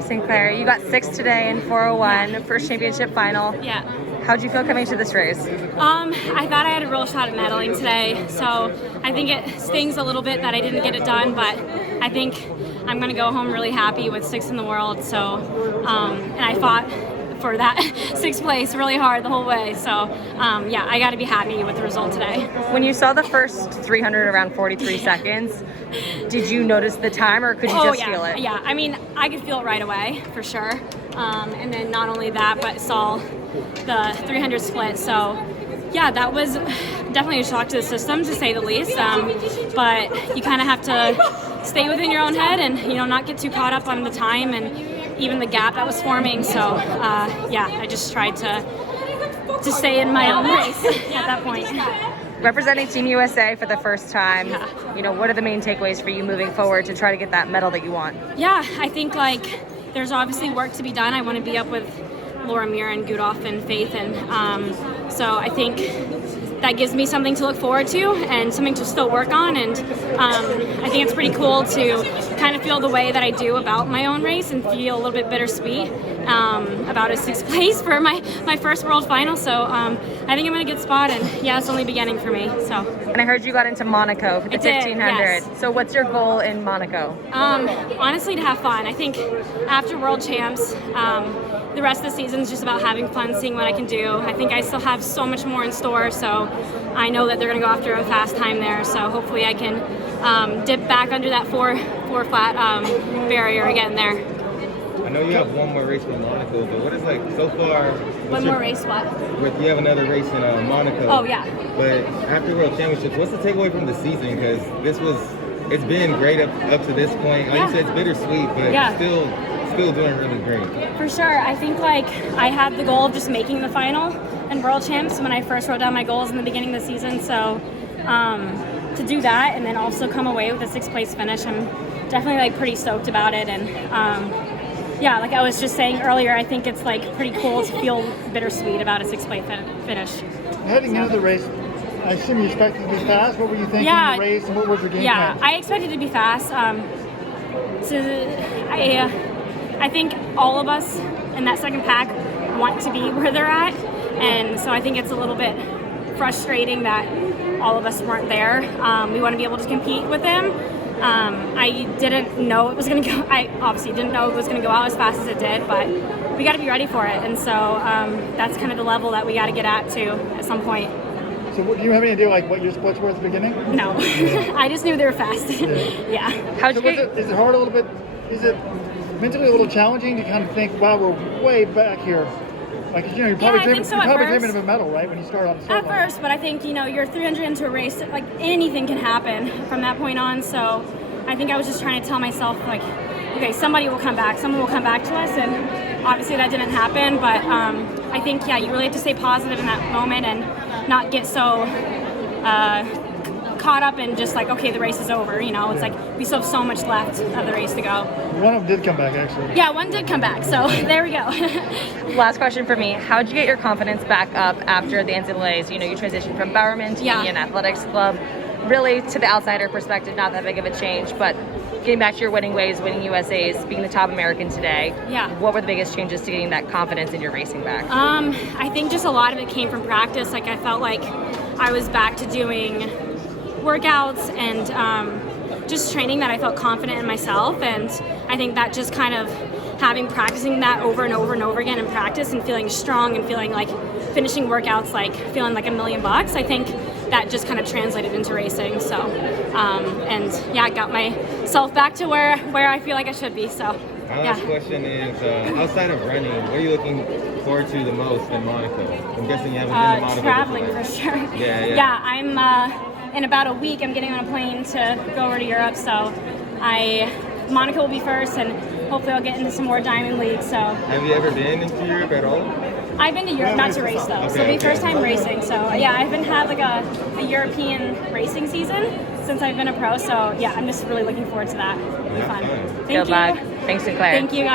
Sinclaire, you got 6th today in 401, first championship final. Yeah. How'd you feel coming to this race? I thought I had a real shot at medaling today, so I think it stings a little bit that I didn't get it done, but I think I'm going to go home really happy with 6th in the world. So, and I fought for that 6th place really hard the whole way. So, yeah, I got to be happy with the result today. When you saw the first 300 around 43 seconds, did you notice the time or could you just feel it? Yeah, I mean, I could feel it right away for sure. And then not only that, but saw the 300 split. So, yeah, that was definitely a shock to the system, to say the least. But you kind of have to stay within your own head and, you know, not get too caught up on the time and even the gap that was forming. So, yeah, I just tried to stay in my own race at that point. Representing Team USA for the first time, you know, what are the main takeaways for you moving forward to try to get that medal that you want? Yeah, I think, like, there's obviously work to be done. I want to be up with Laura Muir and Gudolf and Faith, and so I think that gives me something to look forward to and something to still work on. And I think it's pretty cool to kind of feel the way that I do about my own race and feel a little bit bittersweet about a 6th place for my first world final. So I think I'm in a good spot, and yeah, it's only beginning for me. So. And I heard you got into Monaco for the 1500. Yes. So what's your goal in Monaco? Honestly, to have fun. I think after World Champs, the rest of the season is just about having fun, seeing what I can do. I think I still have so much more in store, so I know that they're going to go after a fast time there. So hopefully I can dip back under that four flat barrier again there. I know you have one more race with Monaco, but what is, like, so far? One more race, what? You have another race in Monaco. Oh, yeah. But after World Championships, what's the takeaway from the season? Because it's been great up to this point. Like you said, it's bittersweet, but still doing really great. For sure. I think, like, I had the goal of just making the final in World Champs when I first wrote down my goals in the beginning of the season. So to do that and then also come away with a 6th place finish, I'm definitely, like, pretty stoked about it. And yeah, like I was just saying earlier, I think it's, like, pretty cool to feel bittersweet about a 6th place finish. Heading into the race, I assume you expected to be fast. What were you thinking in the race, and what was your game plan? I expected to be fast. I think all of us in that second pack want to be where they're at, and so I think it's a little bit frustrating that all of us weren't there. We want to be able to compete with them. I didn't know it was going to go. I obviously didn't know it was going to go out as fast as it did, but we got to be ready for it, and so that's kind of the level that we got to get at some point. So do you have any idea, like, what your splits were at the beginning? No, I just knew they were fast. Yeah. How'd you is it hard a little bit? Is it mentally a little challenging to kind of think, wow, we're way back here? Like, you know, you're probably dreaming of a medal, right, when you start on the start line. At first, but I think, you know, you're 300 into a race, like, anything can happen from that point on. So I think I was just trying to tell myself, like, okay, somebody will come back, someone will come back to us, and obviously that didn't happen. But I think, yeah, you really have to stay positive in that moment and not get so caught up in just like, okay, the race is over. You know, it's like we still have so much left of the race to go. One of them did come back, actually. Yeah, one did come back, so there we go. Last question for me. How'd you get your confidence back up after the NCAAs? You know, you transitioned from Bowerman to Union Athletics Club. Really, to the outsider perspective, not that big of a change, but getting back to your winning ways, winning USAs, being the top American today. Yeah. What were the biggest changes to getting that confidence in your racing back? I think just a lot of it came from practice. Like, I felt like I was back to doing workouts and just training that I felt confident in myself, and I think that just kind of practicing that over and over and over again in practice and feeling strong and feeling like finishing workouts like feeling like $1 million, I think that just kind of translated into racing. So and yeah, I got myself back to where I feel like I should be. So my last question is, outside of running, what are you looking forward to the most in Monaco? I'm guessing you haven't been to Monaco traveling before. For sure. Yeah, I'm in about a week, I'm getting on a plane to go over to Europe, so Monaco will be first, and hopefully I'll get into some more Diamond League. So have you ever been into Europe at all? I've been to Europe, not to race though. So it'll be first time racing. So yeah, I haven't had like a European racing season since I've been a pro. So yeah, I'm just really looking forward to that. It'll be fun. Thank you. Good luck. Thanks, Sinclaire. Thank you, guys.